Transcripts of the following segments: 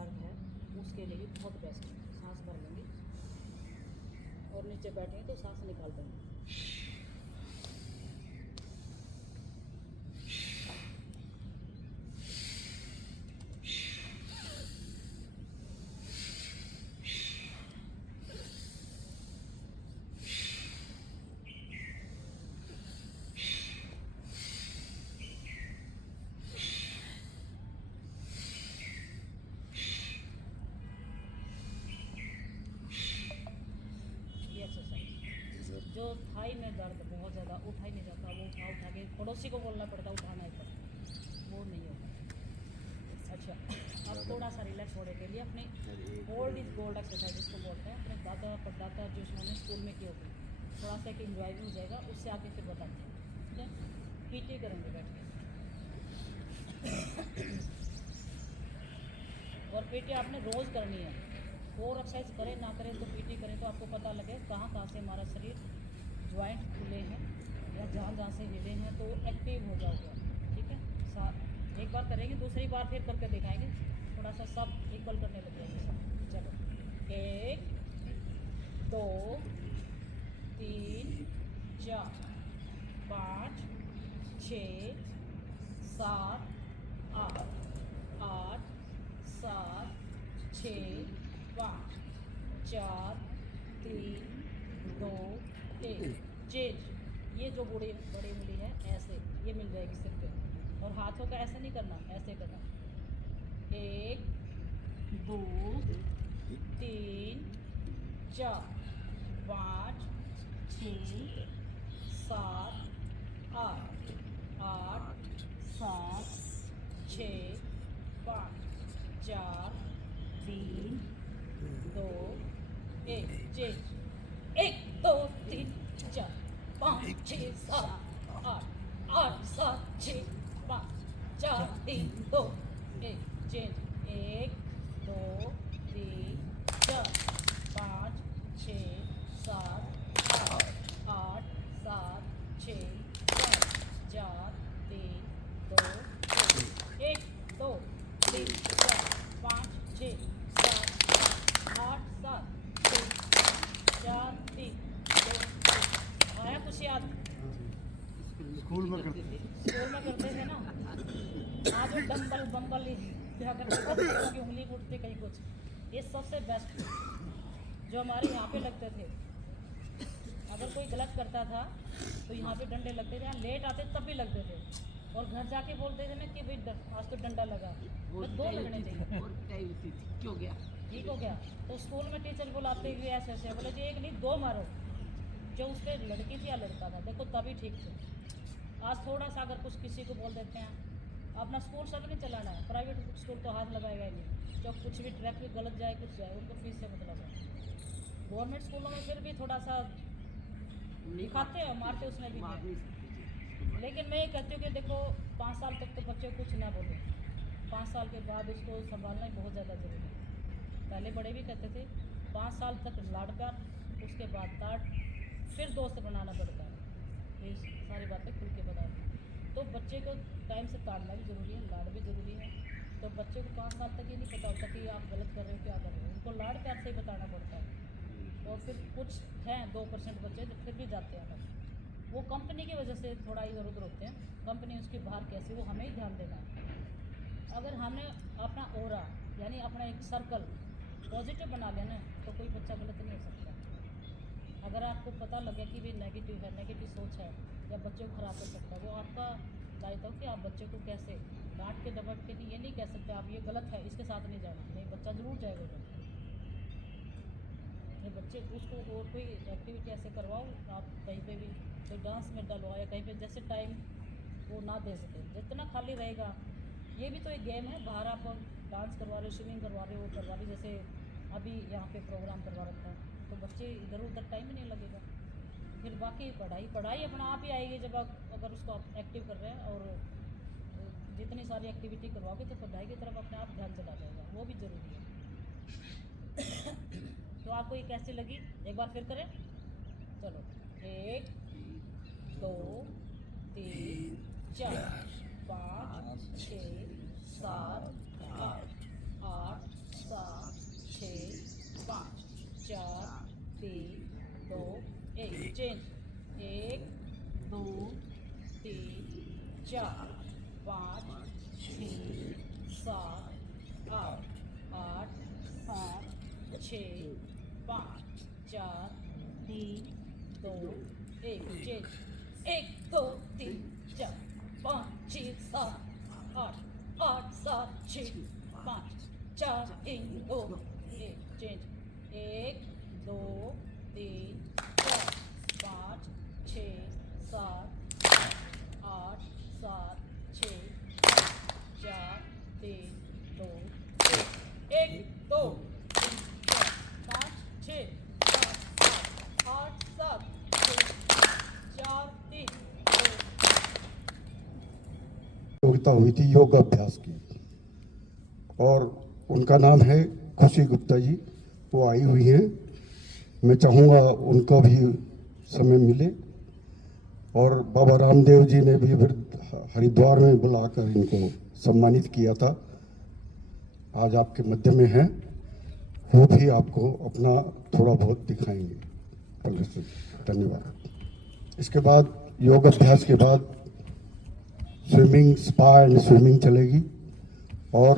दर्द है उसके लिए भी बहुत बेस्ट है। सांस भर लेंगे और नीचे बैठेंगे तो सांस निकाल देंगे। जो थाई में दर्द बहुत ज़्यादा उठा ही नहीं जाता, वो उठा के पड़ोसी को बोलना पड़ता, उठाना ही पड़ता, वो नहीं होगा। अच्छा, अब थोड़ा सा रिलैक्स होने के लिए अपने ओल्ड इज गोल्ड एक्सरसाइज जिसको बोलते हैं, अपने दादा परदादा जो उन्होंने स्कूल में की होगी, थोड़ा सा एक इंजॉय भी हो जाएगा। उससे आगे फिर बताते हैं, ठीक है। पीटी करेंगे बैठ के और पीटी आपने रोज़ करनी है। और एक्सरसाइज करें ना करें तो पीटी करें तो आपको पता लगे कहाँ से हमारा शरीर ज्वाइंट खुले हैं या जहाँ से हिले हैं, तो एक्टिव हो जाओगे, ठीक है। एक बार करेंगे, दूसरी बार फिर करके दिखाएंगे, थोड़ा सा सब इक्वल करने लग जाएंगे सब। चलो 1 2 3 4 5 6 7 8 8 7 6 5 4 3 2 1 चेंज। ये जो बड़ी मुड़ी है ऐसे ये मिल जाएगी सिर पे, और हाथों का ऐसे नहीं करना, ऐसे करना। 1 2 3 4 5 6 7 8 8 7 6 5 4 3 2 1 चेंज। 1 2 3 4 5 6 7 8 8 7 6 5 4 3 2 1 चेंज। 1 2 3 4 5 6 7 8 8 7 6 5 4 3 2 1 2 3 4 5 6 7 8 7 6 4 3 2 आया कुछ याद? स्कूल में करते थे ना। आज वो डम्बल बम्बल क्या करते थे, की उंगली उठते कहीं कुछ। ये सबसे बेस्ट जो हमारे यहाँ पे लगते थे। अगर कोई गलत करता था तो यहाँ पे डंडे लगते थे, यहाँ लेट आते तब भी लगते थे, और घर जाके बोलते थे ना कि भाई आज तो डंडा लगा, तो 2 लगने चाहिए। क्यों गया ठीक हो गया। तो स्कूल में टीचर बुलाते हुए ऐसे ऐसे बोले जी 1 नहीं 2 मारो। जो उस पर लड़की थी या लड़का था, देखो तभी ठीक थे। आज थोड़ा सा अगर कुछ किसी को बोल देते हैं, अपना स्कूल सब नहीं चलाना है, प्राइवेट स्कूल तो हाथ लगाएगा ही नहीं। जो कुछ भी ट्रैफिक गलत जाए कुछ जाए, उनको फीस से मतलब है। गवर्नमेंट स्कूलों में फिर भी थोड़ा सा दिखाते हैं, मारते उसमें भी नहीं। लेकिन मैं ये कहती हूँ कि देखो 5 साल तक तो बच्चे कुछ ना बोले, 5 साल के बाद उसको संभालना ही बहुत ज़्यादा ज़रूरी है। पहले बड़े भी कहते थे 5 साल तक लाड़ प्यार, उसके बाद डांट, फिर दोस्त बनाना पड़ता है। ये सारी बातें खुल के बता दी। तो बच्चे को टाइम से ताड़ना भी ज़रूरी है, लाड़ भी ज़रूरी है। तो बच्चे को 5 साल तक ये नहीं पता होता कि आप गलत कर रहे हो क्या कर रहे हो, उनको लाड़ प्यार से ही बताना पड़ता है। और फिर कुछ हैं 2% बच्चे जो फिर भी जाते हैं, बस वो कंपनी की वजह से थोड़ा इधर उधर होते हैं। कंपनी उसकी बाहर कैसी, वो हमें ही ध्यान देना है। अगर हमने अपना ओरा यानी अपना एक सर्कल पॉजिटिव बना लेना तो कोई बच्चा गलत नहीं हो सकता। अगर आपको पता लगे कि भी नेगेटिव है, नेगेटिव सोच है या बच्चे को खराब कर सकता है, वो आपका दायित्व हो कि आप बच्चे को कैसे डांट के दबट के नहीं, ये नहीं कह सकते आप ये गलत है इसके साथ नहीं जाना, नहीं बच्चा ज़रूर जाएगा उधर। ये बच्चे उसको और कोई एक्टिविटी ऐसे करवाओ, आप कहीं पे भी कोई डांस में डलवाओ या कहीं पे जैसे टाइम वो ना दे सके, जितना खाली रहेगा। ये भी तो एक गेम है, बाहर आप डांस करवा रहे हो, स्विमिंग करवा रहे हो, करवा रहे, जैसे अभी यहाँ पे प्रोग्राम करवा रखा है, तो बच्चे इधर उधर टाइम ही नहीं लगेगा। फिर बाकी पढ़ाई अपना आप ही आएगी जब आप अगर उसको आप एक्टिव कर रहे हैं, और जितनी सारी एक्टिविटी करवाओगे तो पढ़ाई की तरफ अपने आप ध्यान चला जाएगा, वो भी ज़रूरी है। तो आपको ये कैसी लगी, एक बार फिर करें। चलो 1 2 3 4 5 6 7 8 8 7 8 8 7 6 5 4 3 2 1 चेंज 1 2 3 4 5 6 7 8 8 7 6 5 4 3 2 1 चेंज 1 2 3 4 5 6 7 8 7 6 4 3 2 1 2 3 4 5 6 7 8 7 6 4 3 2 प्रतियोगिता हुई थी योग अभ्यास की और उनका नाम है खुशी गुप्ता जी। वो आई हुई हैं। मैं चाहूँगा उनका भी समय मिले और बाबा रामदेव जी ने भी फिर हरिद्वार में बुलाकर इनको सम्मानित किया था। आज आपके मध्य में हैं, वो भी आपको अपना थोड़ा बहुत दिखाएंगे प्रदर्शन। धन्यवाद। इसके बाद योग अभ्यास के बाद स्विमिंग, स्पा एंड स्विमिंग चलेगी और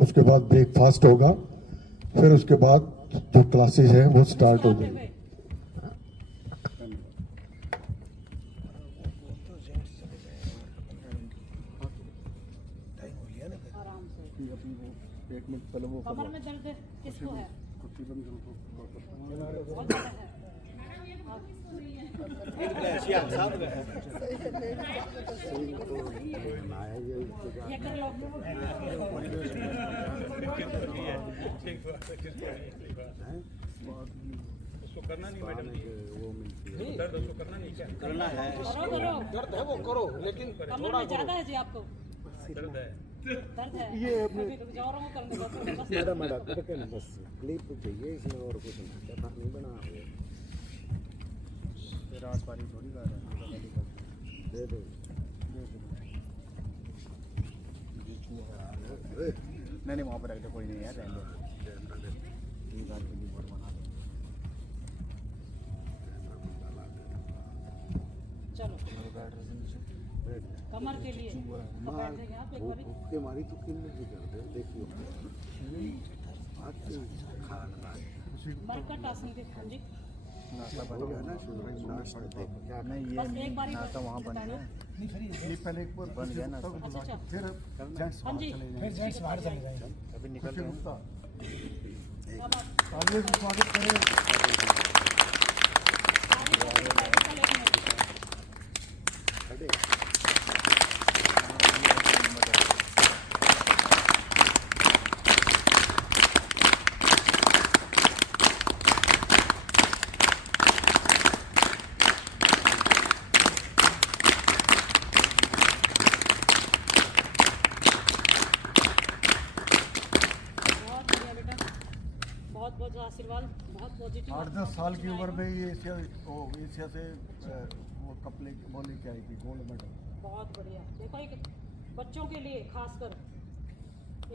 उसके बाद ब्रेकफास्ट होगा। फिर उसके बाद जो क्लासेस हैं वो स्टार्ट हो जाएंगी। आराम से अपनी वो पेट में पहले वो कमर में दर्द किसको है? कुर्सी बंद करो बहुत ज़्यादा है। ये कर लो। उसको करना नहीं मैडम जी, वो मिलती है दर्द, उसको करना नहीं, क्या करना है? करो करो। दर्द है वो करो, लेकिन कमर में ज़्यादा है जी आपको? दर्द है। दर्द है? ये अभी जोरों को करने दो, बस। मैडम करके ना बस क्लिप चाहिए इसमें और कुछ नहीं, क्या नहीं बना हुआ रात पारी थोड़ी कर रहा है। दे दो नहीं वहाँ पर रख दो, कोई नहीं है, रहने दो। ठीक है, आपके लिए बोर्ड बना दो। चलो कमर के लिए तो बैठ जाइए आप एक बारी। भूखे मारी तो किल नहीं कर दे, देखियो मरकट आसन के हाँ जी। नाश्ता बन हो गया गया ना शुरू नाश्ता देखो क्या नहीं, बस ये एक बारी नाश्ता वहाँ बन बताना। गया। ये पहले एक बार बन गया ना, अच्छा अच्छा फिर जेंट्स हाँ जी। फिर जेंट्स बाहर चले जाएंगे। अभी निकल रहे हैं। अब आप आगे भी स्वागत करें। आगे बढ़िए, चल एक मिनट। खड़े बहुत बढ़िया बेटा, बहुत बहुत आशीर्वाद, बहुत पॉजिटिव। 8-10 साल की उम्र में ये एशिया से वो कप ले वो लेके आई थी, गोल्ड मेडल। बहुत बढ़िया। देखो एक बच्चों के लिए खासकर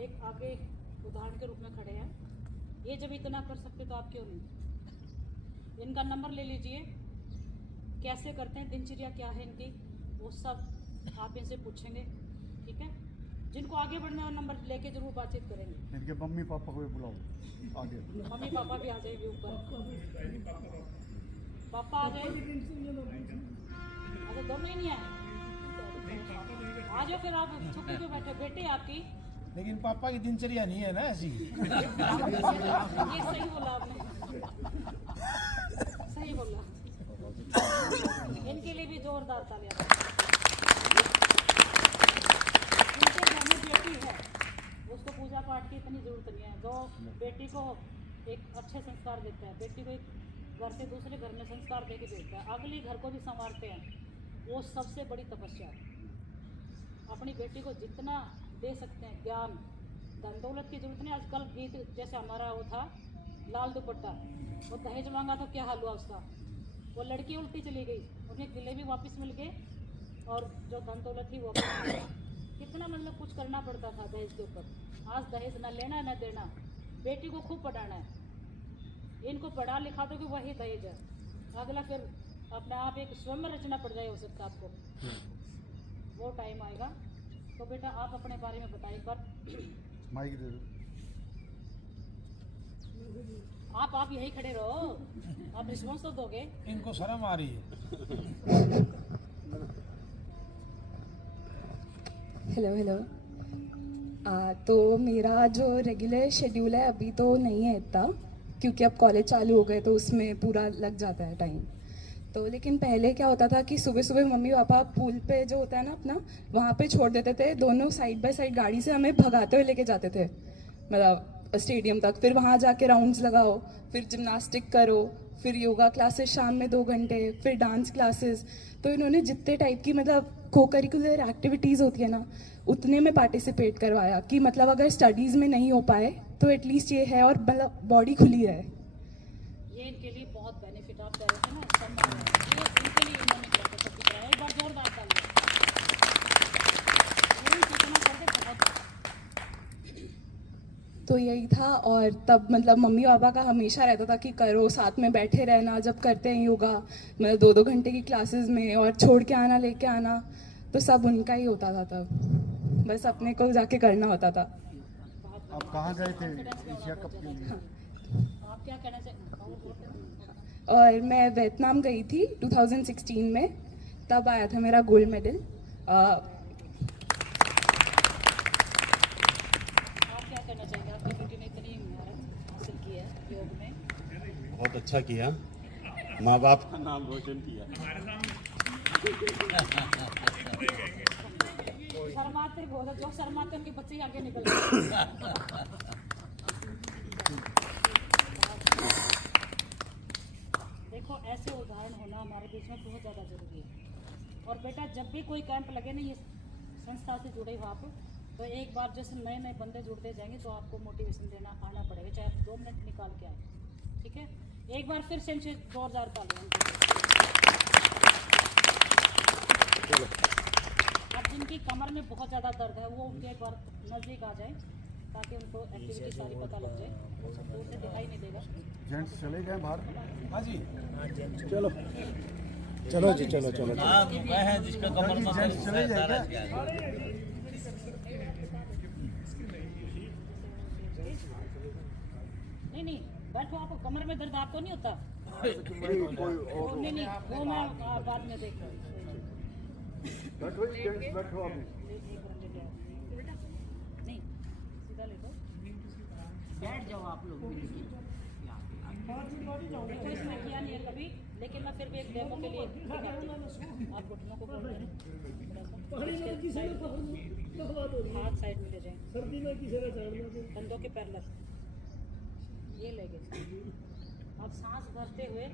एक आगे उदाहरण के रूप में खड़े हैं। ये जब इतना कर सकते तो आप क्यों नहीं? इनका नंबर ले लीजिए, कैसे करते हैं, दिनचर्या क्या है इनकी, वो सब आप इनसे पूछेंगे, ठीक है? जिनको आगे बढ़ना है नंबर लेके जरूर बातचीत करेंगे। इनके मम्मी पापा को भी बुलाओ आगे। मम्मी पापा भी आ जाएंगे ऊपर। पापा आ जाए, अच्छा दोनों ही नहीं आए, आ जाओ फिर। आप छुट्टी पे बैठे, बेटे आपकी लेकिन पापा की दिनचर्या नहीं है ना ऐसी। ये सही बोला आपने, सही बोला। इनके लिए भी जोरदार तालियां। इनके घर में बेटी है, उसको पूजा पाठ की इतनी जरूरत नहीं है। जो बेटी को एक अच्छे संस्कार देता है, बेटी को एक घर से दूसरे घर में संस्कार दे के भेजता है, अगली घर को भी संवारते हैं, वो सबसे बड़ी तपस्या है। अपनी बेटी को जितना दे सकते हैं ज्ञान, धन दौलत की जरूरत नहीं। आजकल गीत जैसे हमारा वो था लाल दुपट्टा, वो दहेज मांगा तो क्या हाल हुआ उसका, वो लड़की उल्टी चली गई, उन्हें किले भी वापस मिल गए और जो धन दौलत थी वो कितना मतलब कुछ करना पड़ता था दहेज के ऊपर। आज दहेज ना लेना ना देना, बेटी को खूब पढ़ाना है, इनको पढ़ा लिखा दो कि वही दहेज है। अगला फिर अपने आप एक स्वयं रचना पड़ जाए हो सकता आपको, वो टाइम आएगा। तो बेटा आप अपने बारे में बताइए एक बार। माइक दे दो। आप यही खड़े रहो, आप रिस्पॉन्स तो दोगे। इनको शर्म आ रही है। Hello hello. तो मेरा जो रेगुलर शेड्यूल है अभी तो नहीं है इतना, क्योंकि अब कॉलेज चालू हो गए तो उसमें पूरा लग जाता है टाइम। तो लेकिन पहले क्या होता था कि सुबह सुबह मम्मी पापा पूल पे जो होता है ना अपना, वहाँ पे छोड़ देते थे। दोनों साइड बाय साइड गाड़ी से हमें भगाते हुए लेके जाते थे, मतलब स्टेडियम तक। फिर वहाँ जाके राउंड्स लगाओ, फिर जिम्नास्टिक करो, फिर योगा क्लासेस शाम में 2 घंटे, फिर डांस क्लासेस। तो इन्होंने जितने टाइप की मतलब को करिकुलर एक्टिविटीज़ होती है ना, उतने में पार्टिसिपेट करवाया कि मतलब अगर स्टडीज़ में नहीं हो पाए तो एटलीस्ट ये है और मतलब बॉडी खुली रहे। ये इनके लिए बहुत बेनिफिट, आप कह रहे थे ना सम्मान है, ये इनके लिए इन्होंने किया था सब कुछ। एक बार जोरदार तालियां। यही कितना करते बहुत। तो यही था। और तब मतलब मम्मी पापा का हमेशा रहता था कि करो, साथ में बैठे रहना जब करते हैं योगा, मतलब 2-2 घंटे की क्लासेस में, और छोड़ के आना लेके आना, तो सब उनका ही होता था। तब बस अपने को जाके करना होता था। आप कहाँ गए थे एशिया कप के लिए? आप क्या कहना चाहिए? और मैं वियतनाम गई थी 2016 में, तब आया था मेरा गोल्ड मेडल। आप क्या कहना चाहेंगे? आपकी बेटी ने इतनी महारत हासिल की है योग में। बहुत अच्छा किया, माँ बाप का नाम रोशन किया। शर्माते बोलो, जो शर्माते उनके बच्चे ही आगे निकल गए। देखो ऐसे उदाहरण होना हमारे देश में बहुत ज़्यादा जरूरी है। और बेटा जब भी कोई कैंप लगे ना ये संस्था से जुड़े हो आप, तो एक बार जैसे नए नए बंदे जुड़ते जाएंगे तो आपको मोटिवेशन देना आना पड़ेगा, चाहे आप 2 मिनट निकाल के आए। ठीक है, एक बार फिर से इनसे जोरदार तालियां। अब जिनकी कमर में बहुत ज़्यादा दर्द है वो उनके एक बार नज़दीक आ जाए ताकि उनको एक्टिविटी सारी पता लग जाए, दूर से दिखाई नहीं देगा। जेंट्स चले गए बाहर। हाँ जी, चलो चलो जी, चलो चलो। जिसका कमर में जेंट्स चले गए क्या? नहीं बैठो, आपको कमर में दर्द आपको नहीं होता? नहीं वो मैं बाद में देख रहा हूँ। बैठो जेंट्स, बैठो अभी। नहीं सीधा लेटो। बैठ जाओ आप लोग मिलके। देखो इसमें किया नहीं है कभी, लेकिन मैं फिर भी एक डेमो के लिए दिखाती हूँ। आप घुटनों को खोल दें, हाथ साइड में ले जाएं, कंधों के पैरेलल ये ले गए। आप सांस भरते हुए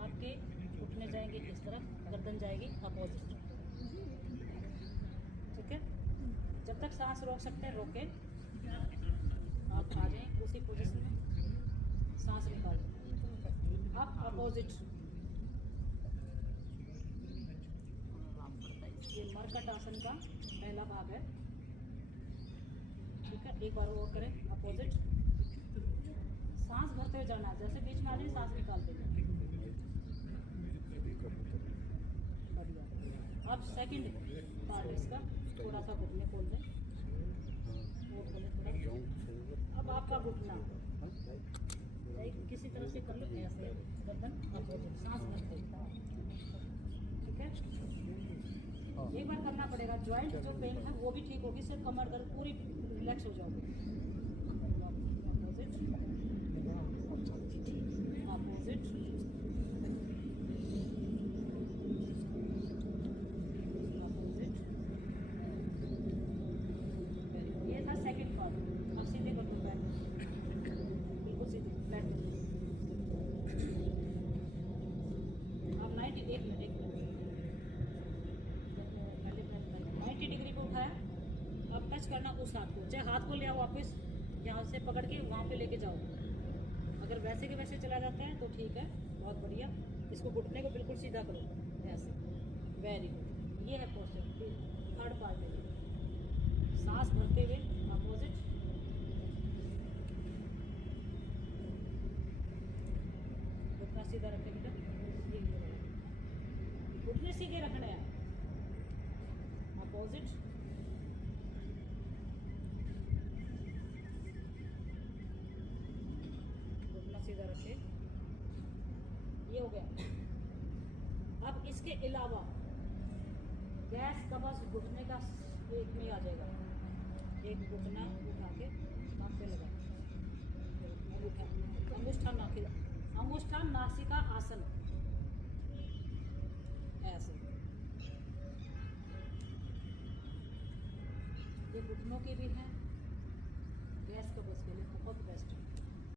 आपके घुटने जाएंगे इस तरफ, गर्दन जाएगी अपोजिट। ठीक है, जब तक सांस रोक सकते हैं रोके, आप आ जाएं उसी पोजीशन में, सांस निकाल आप अपोजिट। ये मरकट आसन का पहला भाग है। ठीक है, एक बार और करें अपोजिट। सांस भरते हुए जाना है, जैसे बीच में आ जाए सांस निकाल देंगे। बढ़िया। अब सेकंड पार्ट इसका, थोड़ा सा घुटने खोल दें और खोलें थोड़ा। अब आपका घुटना किसी तरह से कर लो, ऐसे गर्दन अपोजिट, सांस भरते। ठीक है, एक बार करना पड़ेगा। ज्वाइंट जो पेन है वो भी ठीक होगी, सिर्फ कमर दर्द पूरी रिलैक्स हो जाओगे। Opposite opposite opposite. ये था सेकंड पार्ट। अब सीधे कर दो बैक, बिल्कुल सीधे फ्लैट कर दो। अब 90 एक मिनट 90 डिग्री को उठाया। अब टच करना उस हाथ को, चाहे हाथ को ले आओ वापस, यहाँ से पकड़ के वहाँ पे लेके जाओ। अगर वैसे के वैसे चला जाता है तो ठीक है, बहुत बढ़िया। इसको घुटने को बिल्कुल सीधा करो ऐसे, वेरी गुड। ये है पोस्चर। थर्ड पार्ट है, सांस भरते हुए अपोजिट। घुटना सीधा रखें बेटा, घुटने सीधे रखने हैं। अपोजिट सीधा रखे, ये हो गया। अब इसके अलावा गैस कवच घुटने का एक में आ जाएगा, एक घुटना उठा के नाक पे लगा, अंगुष्ठान नासिका आसन, ऐसे। ये घुटनों के भी हैं, गैस कवच के लिए बहुत बेस्ट है।